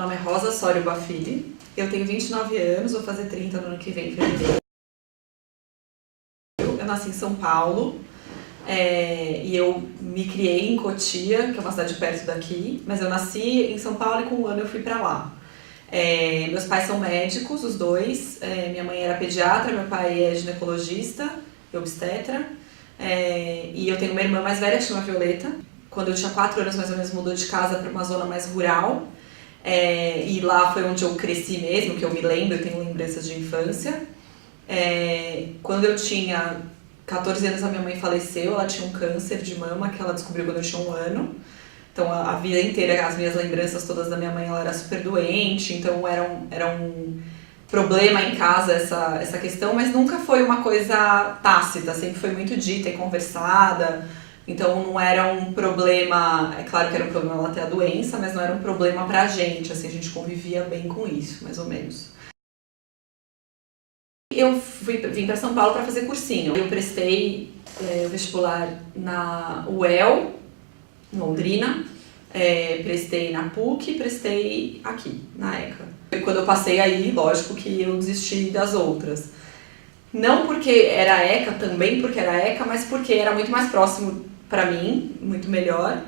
Meu nome é Rosa Sório Bafili, eu tenho 29 anos, vou fazer 30 no ano que vem, em fevereiro. Eu nasci em São Paulo e eu me criei em Cotia, que é uma cidade perto daqui, mas eu nasci em São Paulo e com um ano eu fui pra lá. Meus pais são médicos, os dois, minha mãe era pediatra, meu pai é ginecologista e obstetra, e eu tenho uma irmã mais velha que chama Violeta. Quando eu tinha 4 anos mais ou menos mudou de casa para uma zona mais rural. E lá foi onde eu cresci mesmo, que eu me lembro, eu tenho lembranças de infância. Quando eu tinha 14 anos a minha mãe faleceu, ela tinha um câncer de mama que ela descobriu quando eu tinha 1 ano. Então a vida inteira, as minhas lembranças todas da minha mãe, ela era super doente, então era um problema em casa essa questão, mas nunca foi uma coisa tácita, sempre foi muito dita e conversada. Então não era um problema, é claro que era um problema ela ter a doença, mas não era um problema pra gente, assim, a gente convivia bem com isso, mais ou menos. Eu vim para São Paulo para fazer cursinho. Eu prestei vestibular na UEL, em Londrina, prestei na PUC, prestei aqui, na ECA. Quando eu passei aí, lógico que eu desisti das outras. Não porque era ECA, também porque era ECA, mas porque era muito mais próximo para mim, muito melhor,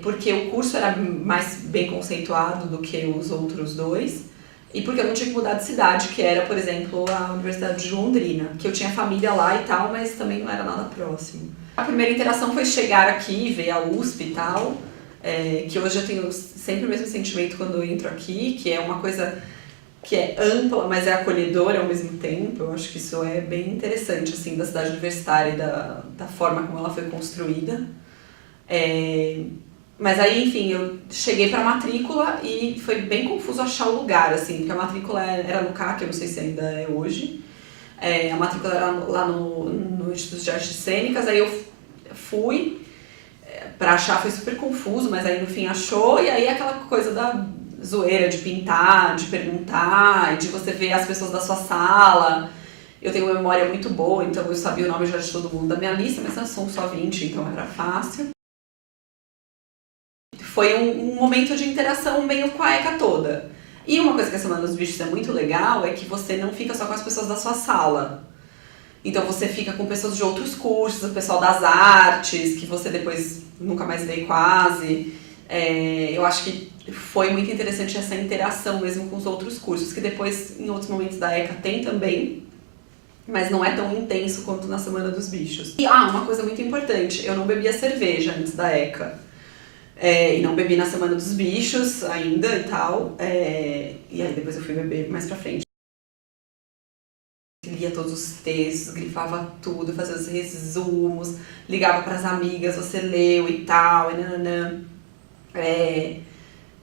porque o curso era mais bem conceituado do que os outros dois, e porque eu não tinha que mudar de cidade, que era, por exemplo, a Universidade de Londrina, que eu tinha família lá e tal, mas também não era nada próximo. A primeira interação foi chegar aqui, ver a USP e tal, que hoje eu tenho sempre o mesmo sentimento quando eu entro aqui, que é uma coisa que é ampla, mas é acolhedora ao mesmo tempo. Eu acho que isso é bem interessante, assim, da cidade universitária e da forma como ela foi construída. Mas aí, enfim, eu cheguei pra matrícula e foi bem confuso achar o lugar, assim, porque a matrícula era no CAC, eu não sei se ainda é hoje. A matrícula era lá no Instituto de Artes Cênicas, aí eu fui, pra achar foi super confuso, mas aí no fim achou, e aí aquela coisa da zoeira de pintar, de perguntar, de você ver as pessoas da sua sala. Eu tenho uma memória muito boa, então eu sabia o nome já de todo mundo da minha lista, mas são só 20, então era fácil. Foi um momento de interação meio com a ECA toda. E uma coisa que a Semana dos Bichos é muito legal é que você não fica só com as pessoas da sua sala. Então você fica com pessoas de outros cursos, o pessoal das artes, que você depois nunca mais vê quase. Eu acho que foi muito interessante essa interação mesmo com os outros cursos, que depois, em outros momentos da ECA, tem também, mas não é tão intenso quanto na Semana dos Bichos. E, uma coisa muito importante, eu não bebia cerveja antes da ECA. E não bebi na Semana dos Bichos ainda e tal, e aí depois eu fui beber mais pra frente. Lia todos os textos, grifava tudo, fazia os resumos, ligava pras amigas, você leu e tal, e nananã.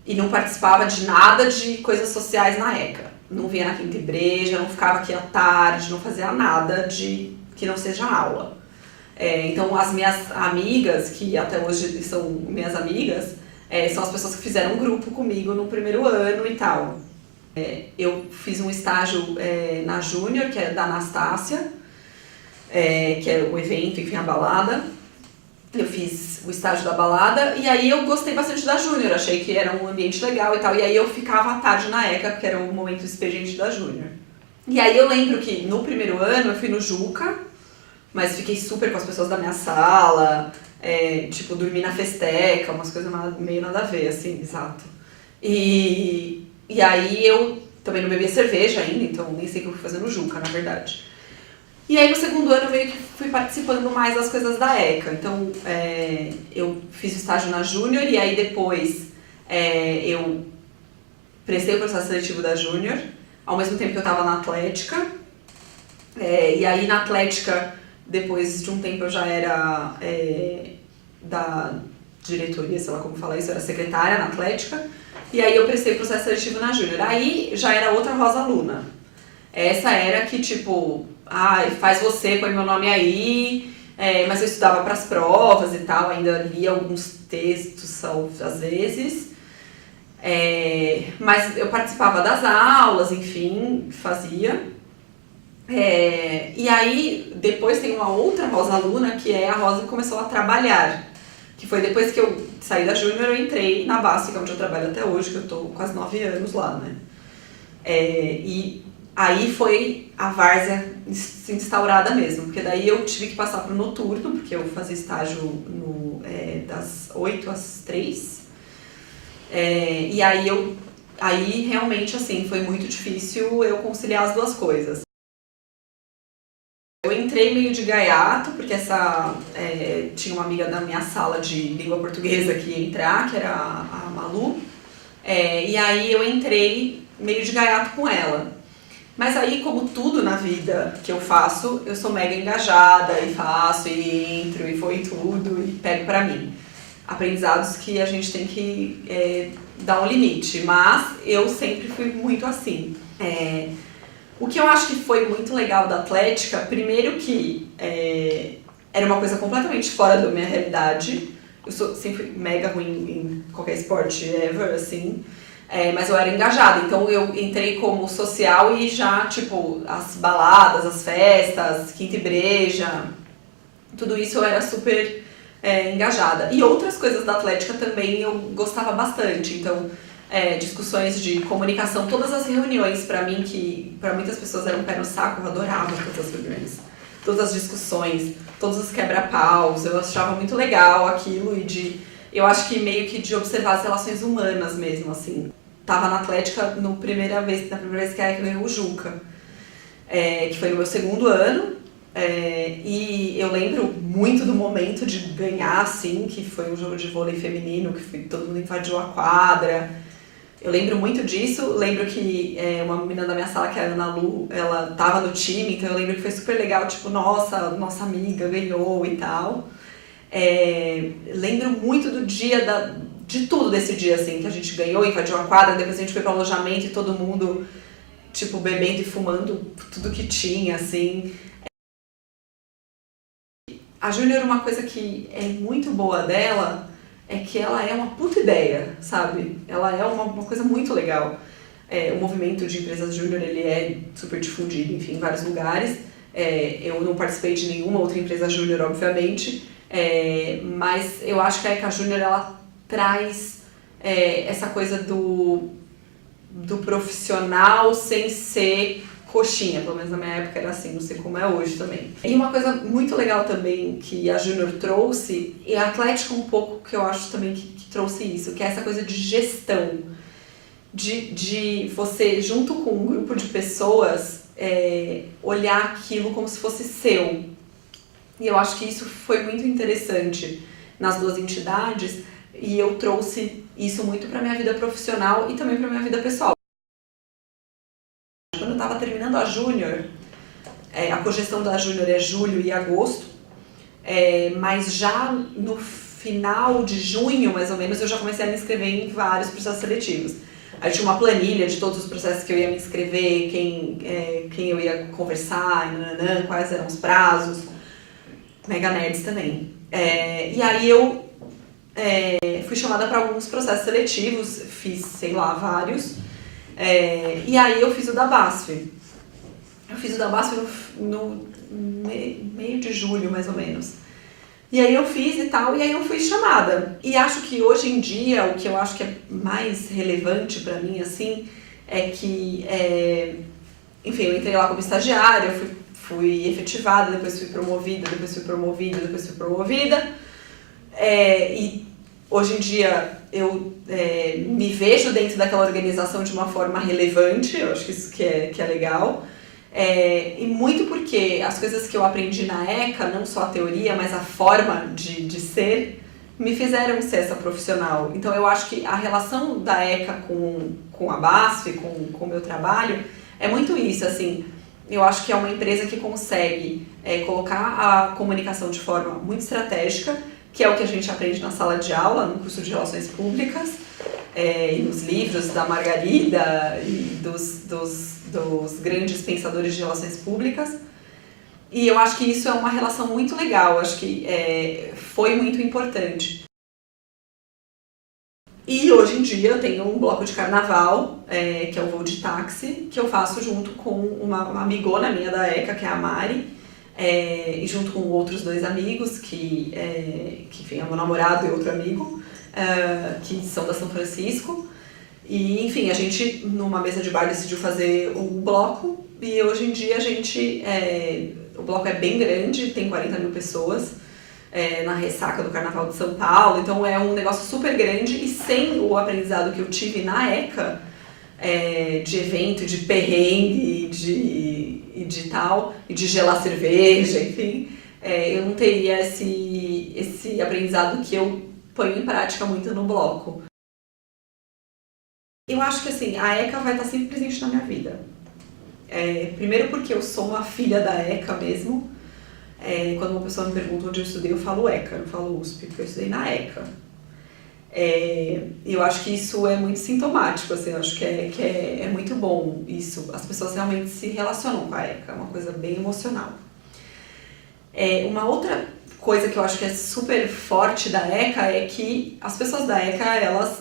E não participava de nada de coisas sociais na ECA. Não via na Quinta Igreja, não ficava aqui à tarde, não fazia nada de que não seja aula. Então as minhas amigas, que até hoje são minhas amigas, são as pessoas que fizeram um grupo comigo no primeiro ano e tal. Eu fiz um estágio na Júnior, que é da Anastácia, que é o evento, enfim, a balada. Eu fiz o estágio da balada e aí eu gostei bastante da Júnior, achei que era um ambiente legal e tal. E aí eu ficava à tarde na ECA, porque era o momento expediente da Júnior. E aí eu lembro que no primeiro ano eu fui no Juca, mas fiquei super com as pessoas da minha sala, tipo, dormi na festeca, umas coisas meio nada a ver, assim, exato. E aí eu também não bebia cerveja ainda, então nem sei o que eu fui fazer no Juca, na verdade. E aí no segundo ano eu meio que fui participando mais das coisas da ECA. Então eu fiz o estágio na Júnior e aí depois eu prestei o processo seletivo da Júnior, ao mesmo tempo que eu estava na Atlética. E aí na Atlética, depois de um tempo eu já era da diretoria, sei lá como falar isso, eu era secretária na Atlética. E aí eu prestei o processo seletivo na Júnior. Aí já era outra Rosa Luna. Essa era que tipo, faz você, põe meu nome aí, mas eu estudava para as provas e tal, ainda lia alguns textos às vezes, mas eu participava das aulas, enfim, fazia. E aí depois tem uma outra Rosa Luna, que é a Rosa que começou a trabalhar, que foi depois que eu saí da Júnior, eu entrei na Basf, que é onde eu trabalho até hoje, que eu tô quase 9 anos lá, né? E aí foi a várzea instaurada mesmo, porque daí eu tive que passar pro noturno, porque eu fazia estágio das 8 às 3. E aí realmente assim, foi muito difícil eu conciliar as duas coisas. Eu entrei meio de gaiato, porque tinha uma amiga da minha sala de língua portuguesa que ia entrar, que era a Malu. E aí eu entrei meio de gaiato com ela. Mas aí, como tudo na vida que eu faço, eu sou mega engajada e faço, e entro, e foi tudo, e pego pra mim. Aprendizados que a gente tem que dar um limite, mas eu sempre fui muito assim. O que eu acho que foi muito legal da Atlética, primeiro que era uma coisa completamente fora da minha realidade. Eu sou sempre mega ruim em qualquer esporte ever, assim. Mas eu era engajada, então eu entrei como social e já, tipo, as baladas, as festas, quinta e breja, tudo isso eu era super engajada. E outras coisas da Atlética também eu gostava bastante, então discussões de comunicação, todas as reuniões pra mim, que pra muitas pessoas eram um pé no saco, eu adorava todas as reuniões, todas as discussões, todos os quebra-paus, eu achava muito legal aquilo eu acho que meio que de observar as relações humanas mesmo, assim. Tava na Atlética na primeira vez que a ECA ganhou o Juca, que foi no meu segundo ano, e eu lembro muito do momento de ganhar, assim, que foi um jogo de vôlei feminino, que todo mundo invadiu a quadra. Eu lembro muito disso, lembro que uma menina da minha sala, que é a Ana Lu, ela tava no time, então eu lembro que foi super legal, tipo, nossa amiga ganhou e tal. Lembro muito do dia, de tudo desse dia, assim, que a gente ganhou, invadiu a quadra, depois a gente foi pro alojamento e todo mundo, tipo, bebendo e fumando tudo que tinha, assim. A Júnior, uma coisa que é muito boa dela é que ela é uma puta ideia, sabe? Ela é uma coisa muito legal. O movimento de empresas Júnior, ele é super difundido, enfim, em vários lugares. Eu não participei de nenhuma outra empresa Júnior, obviamente, mas eu acho que a ECA Júnior, ela traz essa coisa do profissional sem ser coxinha, pelo menos na minha época era assim, não sei como é hoje também. E uma coisa muito legal também que a Júnior trouxe, e a Atlética um pouco que eu acho também que trouxe isso, que é essa coisa de gestão, de você, junto com um grupo de pessoas, olhar aquilo como se fosse seu. E eu acho que isso foi muito interessante nas duas entidades, e eu trouxe isso muito para minha vida profissional e também para minha vida pessoal. Quando eu estava terminando a Júnior, a cogestão da Júnior é julho e agosto, mas já no final de junho, mais ou menos, eu já comecei a me inscrever em vários processos seletivos. Aí tinha uma planilha de todos os processos que eu ia me inscrever, quem eu ia conversar, quais eram os prazos, mega nerds também. E aí eu fui chamada para alguns processos seletivos, fiz, sei lá, vários. E aí eu fiz o da Basf. Eu fiz o da Basf no meio de julho, mais ou menos. E aí eu fiz e tal, e aí eu fui chamada. E acho que hoje em dia, o que eu acho que é mais relevante pra mim, assim, é que, enfim, eu entrei lá como estagiária, eu fui efetivada, depois fui promovida, e hoje em dia eu me vejo dentro daquela organização de uma forma relevante, eu acho que isso que é legal. E muito porque as coisas que eu aprendi na ECA, não só a teoria, mas a forma de ser, me fizeram ser essa profissional. Então eu acho que a relação da ECA com a Basf, com o meu trabalho, é muito isso, assim. Eu acho que é uma empresa que consegue colocar a comunicação de forma muito estratégica, que é o que a gente aprende na sala de aula, no curso de Relações Públicas, e nos livros da Margarida e dos grandes pensadores de relações públicas. E eu acho que isso é uma relação muito legal, eu acho que foi muito importante. E hoje em dia eu tenho um bloco de carnaval, que é o voo de táxi, que eu faço junto com uma amigona minha da ECA, que é a Mari, e junto com outros dois amigos, que enfim, é meu namorado e outro amigo. que são da São Francisco. E, enfim, a gente, numa mesa de bar, decidiu fazer um bloco. E hoje em dia o bloco é bem grande, tem 40 mil pessoas. Na ressaca do Carnaval de São Paulo, então é um negócio super grande e sem o aprendizado que eu tive na ECA, de evento, de perrengue, de tal, e de gelar cerveja, enfim, eu não teria esse aprendizado que eu ponho em prática muito no bloco. Eu acho que assim, a ECA vai estar sempre presente na minha vida. Primeiro porque eu sou uma filha da ECA mesmo. Quando uma pessoa me pergunta onde eu estudei, eu falo ECA, não falo USP, porque eu estudei na ECA. Eu acho que isso é muito sintomático, assim, eu acho que é muito bom isso. As pessoas realmente se relacionam com a ECA, é uma coisa bem emocional. Uma outra coisa que eu acho que é super forte da ECA é que as pessoas da ECA, elas,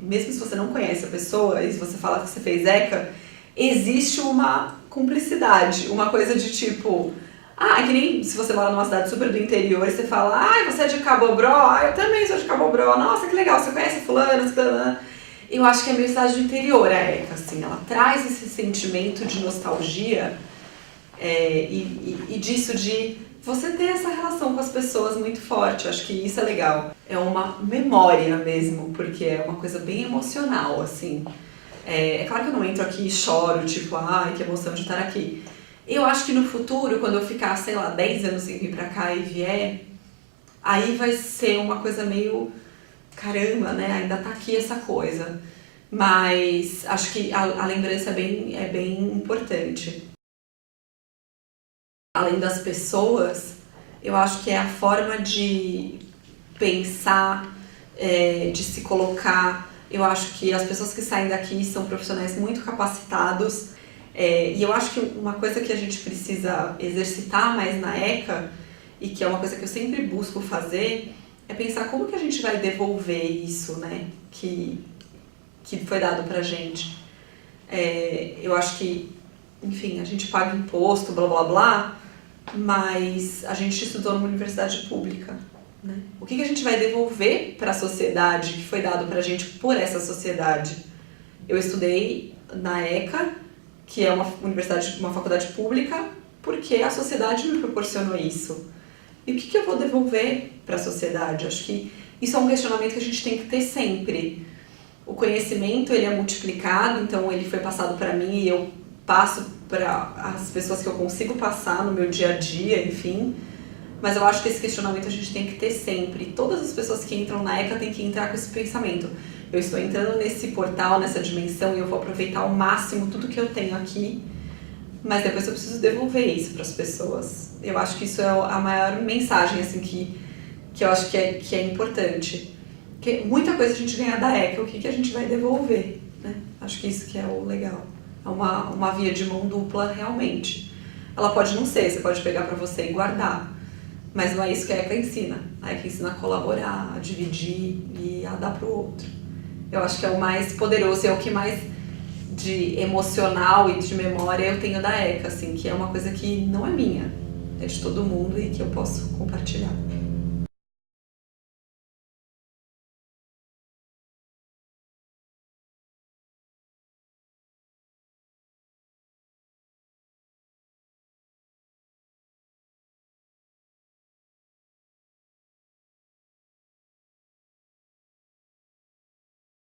mesmo se você não conhece a pessoa e se você fala que você fez ECA, existe uma cumplicidade, uma coisa de tipo... é que nem se você mora numa cidade super do interior e você fala, você é de Cabobró? Eu também sou de Cabobró. Nossa, que legal, você conhece fulano, fulano. Eu acho que é meio cidade do interior a ECA, assim, ela traz esse sentimento de nostalgia e disso de você ter essa relação com as pessoas muito forte. Eu acho que isso é legal. É uma memória mesmo, porque é uma coisa bem emocional, assim. É claro que eu não entro aqui e choro, tipo, que emoção de estar aqui. Eu acho que no futuro, quando eu ficar, sei lá, 10 anos sem vir pra cá e vier, aí vai ser uma coisa meio, caramba, né, ainda tá aqui essa coisa. Mas acho que a lembrança é bem importante. Além das pessoas, eu acho que é a forma de pensar, de se colocar. Eu acho que as pessoas que saem daqui são profissionais muito capacitados. E eu acho que uma coisa que a gente precisa exercitar mais na ECA, e que é uma coisa que eu sempre busco fazer, é pensar como que a gente vai devolver isso, né, que foi dado pra gente. Eu acho que, enfim, a gente paga imposto, blá blá blá, mas a gente estudou numa universidade pública, né? O que a gente vai devolver para a sociedade que foi dado pra gente por essa sociedade? Eu estudei na ECA, que é uma faculdade pública, porque a sociedade me proporcionou isso. E o que eu vou devolver para a sociedade? Acho que isso é um questionamento que a gente tem que ter sempre. O conhecimento, ele é multiplicado, então ele foi passado para mim e eu passo para as pessoas que eu consigo passar no meu dia a dia, enfim. Mas eu acho que esse questionamento a gente tem que ter sempre. Todas as pessoas que entram na ECA têm que entrar com esse pensamento. Eu estou entrando nesse portal, nessa dimensão, e eu vou aproveitar ao máximo tudo que eu tenho aqui, mas depois eu preciso devolver isso para as pessoas. Eu acho que isso é a maior mensagem, assim, que eu acho que é importante. Porque muita coisa a gente ganha da ECA, o que a gente vai devolver, né? Acho que isso que é o legal. É uma via de mão dupla, realmente. Ela pode não ser, você pode pegar para você e guardar, mas não é isso que a ECA ensina. A ECA ensina a colaborar, a dividir e a dar pro outro. Eu acho que é o mais poderoso, é o que mais de emocional e de memória eu tenho da ECA, assim, que é uma coisa que não é minha, é de todo mundo e que eu posso compartilhar.